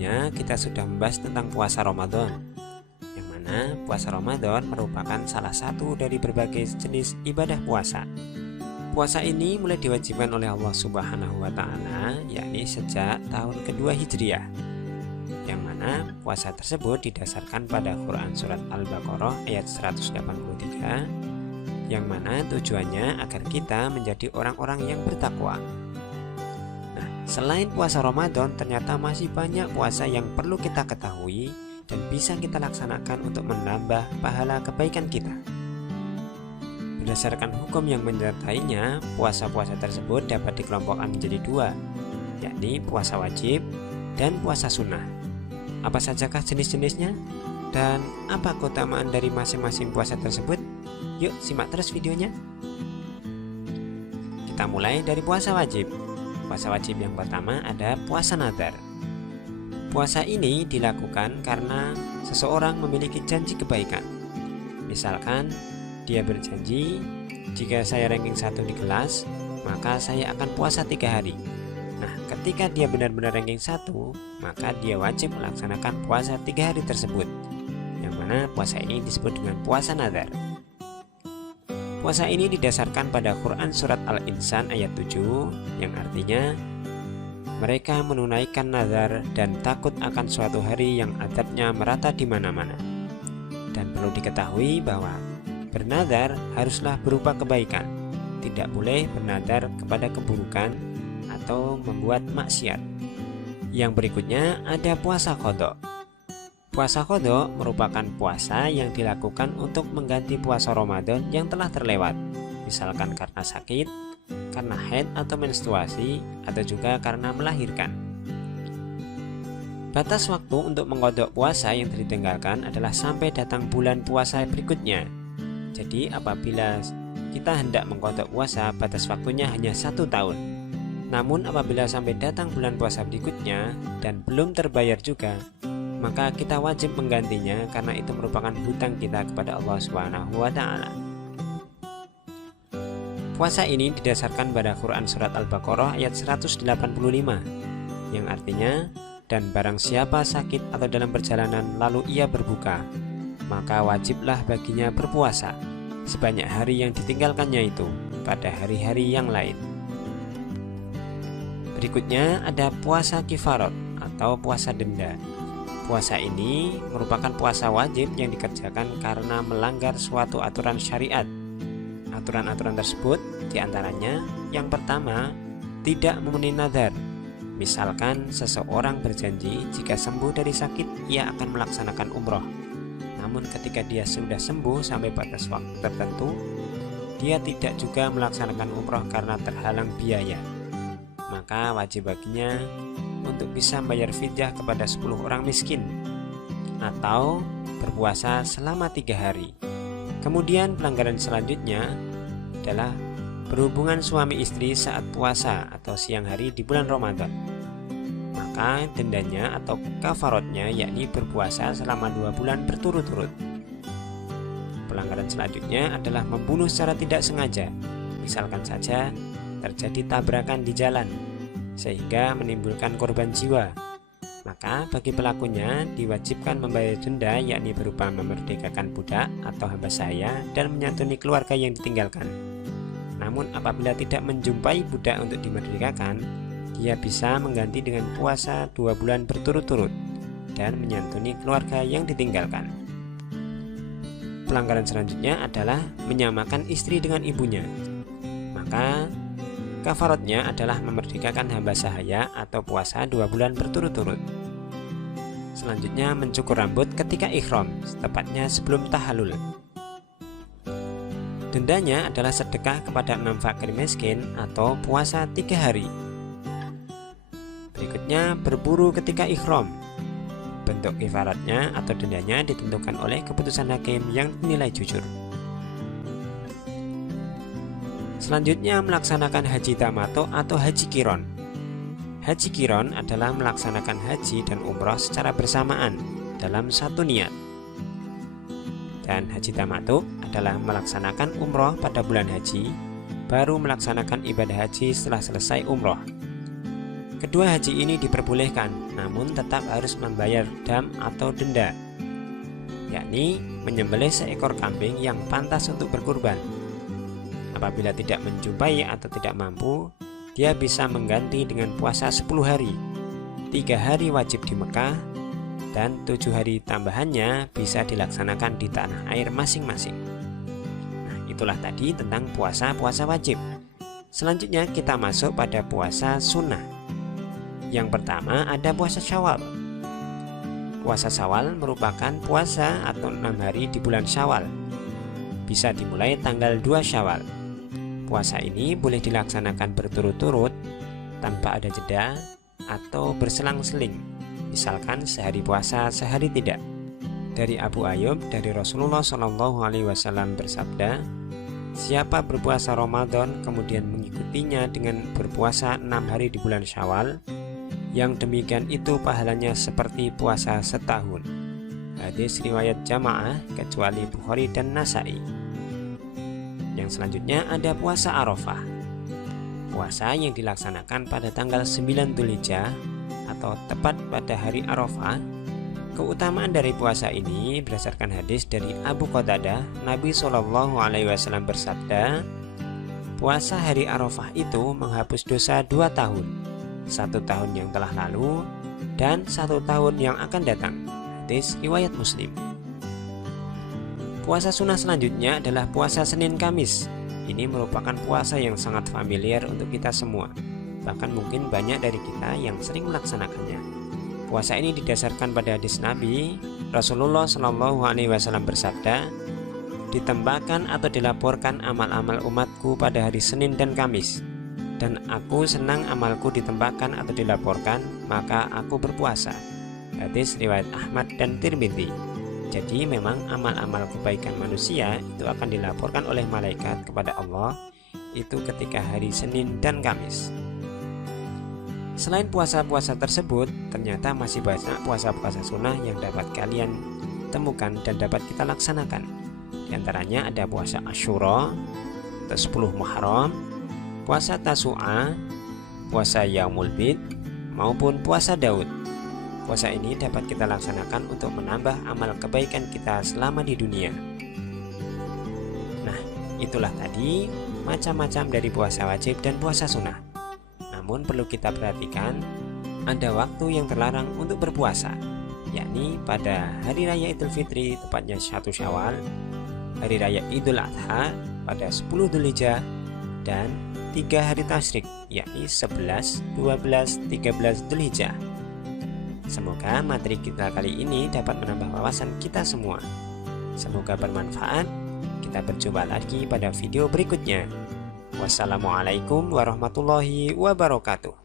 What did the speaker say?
sebelumnya kita sudah membahas tentang puasa Ramadan, yang mana puasa Ramadan merupakan salah satu dari berbagai jenis ibadah puasa. Puasa ini mulai diwajibkan oleh Allah Subhanahu wa Ta'ala, yakni sejak tahun kedua Hijriah, yang mana puasa tersebut didasarkan pada Quran Surat Al-Baqarah ayat 183, yang mana tujuannya agar kita menjadi orang-orang yang bertakwa. Nah, selain puasa Ramadan, ternyata masih banyak puasa yang perlu kita ketahui dan bisa kita laksanakan untuk menambah pahala kebaikan kita. Berdasarkan hukum yang menyertainya, puasa-puasa tersebut dapat dikelompokkan menjadi dua, yakni puasa wajib dan puasa sunnah. Apa sajakah jenis-jenisnya? Dan apa keutamaan dari masing-masing puasa tersebut? Yuk simak terus videonya. Kita mulai dari puasa wajib. Puasa wajib yang pertama ada puasa nazar. Puasa ini dilakukan karena seseorang memiliki janji kebaikan. Misalkan dia berjanji, jika saya ranking 1 di kelas, maka saya akan puasa 3 hari. Nah, ketika dia benar-benar ranking 1, maka dia wajib melaksanakan puasa 3 hari tersebut, yang mana puasa ini disebut dengan puasa nazar. Puasa ini didasarkan pada Quran Surat Al-Insan ayat 7, yang artinya mereka menunaikan nazar dan takut akan suatu hari yang azabnya merata di mana-mana. Dan perlu diketahui bahwa bernazar haruslah berupa kebaikan, tidak boleh bernazar kepada keburukan atau membuat maksiat. Yang berikutnya ada puasa qadha. Puasa qadha merupakan puasa yang dilakukan untuk mengganti puasa Ramadan yang telah terlewat, misalkan karena sakit, karena haid atau menstruasi, atau juga karena melahirkan. Batas waktu untuk mengqadha puasa yang ditinggalkan adalah sampai datang bulan puasa berikutnya. Jadi apabila kita hendak mengqadha puasa, batas waktunya hanya 1 tahun. Namun apabila sampai datang bulan puasa berikutnya dan belum terbayar juga, maka kita wajib menggantinya karena itu merupakan hutang kita kepada Allah Subhanahu wa Ta'ala. Puasa ini didasarkan pada Quran Surat Al-Baqarah ayat 185, yang artinya, dan barang siapa sakit atau dalam perjalanan lalu ia berbuka, maka wajiblah baginya berpuasa sebanyak hari yang ditinggalkannya itu pada hari-hari yang lain. Berikutnya ada puasa kifarat atau puasa denda. Puasa ini merupakan puasa wajib yang dikerjakan karena melanggar suatu aturan syariat. Aturan-aturan tersebut diantaranya yang pertama, tidak memenuhi nazar. Misalkan seseorang berjanji jika sembuh dari sakit ia akan melaksanakan umroh. Namun ketika dia sudah sembuh sampai batas waktu tertentu, dia tidak juga melaksanakan umroh karena terhalang biaya. Maka wajib baginya untuk bisa membayar fidyah kepada 10 orang miskin atau berpuasa selama 3 hari. Kemudian pelanggaran selanjutnya adalah berhubungan suami istri saat puasa atau siang hari di bulan Ramadan. Maka dendanya atau kafaratnya yakni berpuasa selama 2 bulan berturut-turut. Pelanggaran selanjutnya adalah membunuh secara tidak sengaja. Misalkan saja terjadi tabrakan di jalan sehingga menimbulkan korban jiwa, maka bagi pelakunya diwajibkan membayar denda, yakni berupa memerdekakan budak atau hamba sahaya dan menyantuni keluarga yang ditinggalkan. Namun apabila tidak menjumpai budak untuk dimerdekakan, dia bisa mengganti dengan puasa 2 bulan berturut-turut dan menyantuni keluarga yang ditinggalkan. Pelanggaran selanjutnya adalah menyamakan istri dengan ibunya. Maka kafaratnya adalah memerdekakan hamba sahaya atau puasa 2 bulan berturut-turut. Selanjutnya mencukur rambut ketika ihram, tepatnya sebelum tahallul. Dendanya adalah sedekah kepada 6 fakir miskin atau puasa 3 hari. Berikutnya berburu ketika ihram. Bentuk kafaratnya atau dendanya ditentukan oleh keputusan hakim yang dinilai jujur. Selanjutnya melaksanakan haji tamato atau haji qiron. Haji qiron adalah melaksanakan haji dan umroh secara bersamaan dalam satu niat. Dan haji tamattu adalah melaksanakan umroh pada bulan haji, baru melaksanakan ibadah haji setelah selesai umroh. Kedua haji ini diperbolehkan, namun tetap harus membayar dam atau denda, yakni menyembelih seekor kambing yang pantas untuk berkurban. Apabila tidak menjumpai atau tidak mampu, dia bisa mengganti dengan puasa 10 hari, 3 hari wajib di Mekah, dan 7 hari tambahannya bisa dilaksanakan di tanah air masing-masing. Nah, itulah tadi tentang puasa-puasa wajib. Selanjutnya kita masuk pada puasa sunnah. Yang pertama ada puasa Syawal. Puasa Syawal merupakan puasa atau 6 hari di bulan Syawal. Bisa dimulai tanggal 2 Syawal. Puasa ini boleh dilaksanakan berturut-turut tanpa ada jeda atau berselang-seling. Misalkan sehari puasa, sehari tidak. Dari Abu Ayyub dari Rasulullah SAW bersabda, siapa berpuasa Ramadan kemudian mengikutinya dengan berpuasa 6 hari di bulan Syawal, yang demikian itu pahalanya seperti puasa setahun. Hadis riwayat jamaah kecuali Bukhari dan Nasai. Yang selanjutnya ada puasa Arafah. Puasa yang dilaksanakan pada tanggal 9 Dzulhijjah atau tepat pada hari Arafah. Keutamaan dari puasa ini berdasarkan hadis dari Abu Qatadah, Nabi SAW bersabda, puasa hari Arafah itu menghapus dosa 2 tahun, 1 tahun yang telah lalu dan 1 tahun yang akan datang. Hadis riwayat Muslim. Puasa sunnah selanjutnya adalah puasa Senin Kamis. Ini merupakan puasa yang sangat familiar untuk kita semua. Bahkan mungkin banyak dari kita yang sering melaksanakannya. Puasa ini didasarkan pada hadis Nabi Rasulullah SAW bersabda, ditambahkan atau dilaporkan amal-amal umatku pada hari Senin dan Kamis, dan aku senang amalku ditambahkan atau dilaporkan, maka aku berpuasa. Hadis riwayat Ahmad dan Tirmidzi. Jadi memang amal-amal kebaikan manusia itu akan dilaporkan oleh malaikat kepada Allah itu ketika hari Senin dan Kamis. Selain puasa-puasa tersebut, ternyata masih banyak puasa-puasa sunnah yang dapat kalian temukan dan dapat kita laksanakan. Di antaranya ada puasa Asyura atau 10 Muharram, puasa Tasu'a, puasa Yaumul Bid, maupun puasa Daud. Puasa ini dapat kita laksanakan untuk menambah amal kebaikan kita selama di dunia. Nah, itulah tadi macam-macam dari puasa wajib dan puasa sunnah. Namun perlu kita perhatikan, ada waktu yang terlarang untuk berpuasa, yakni pada Hari Raya Idul Fitri tepatnya 1 Syawal, Hari Raya Idul Adha pada 10 Dzulhijjah, dan 3 hari tasyrik, yakni 11, 12, 13 Dzulhijjah. Semoga materi kita kali ini dapat menambah wawasan kita semua. Semoga bermanfaat. Kita berjumpa lagi pada video berikutnya. Wassalamualaikum warahmatullahi wabarakatuh.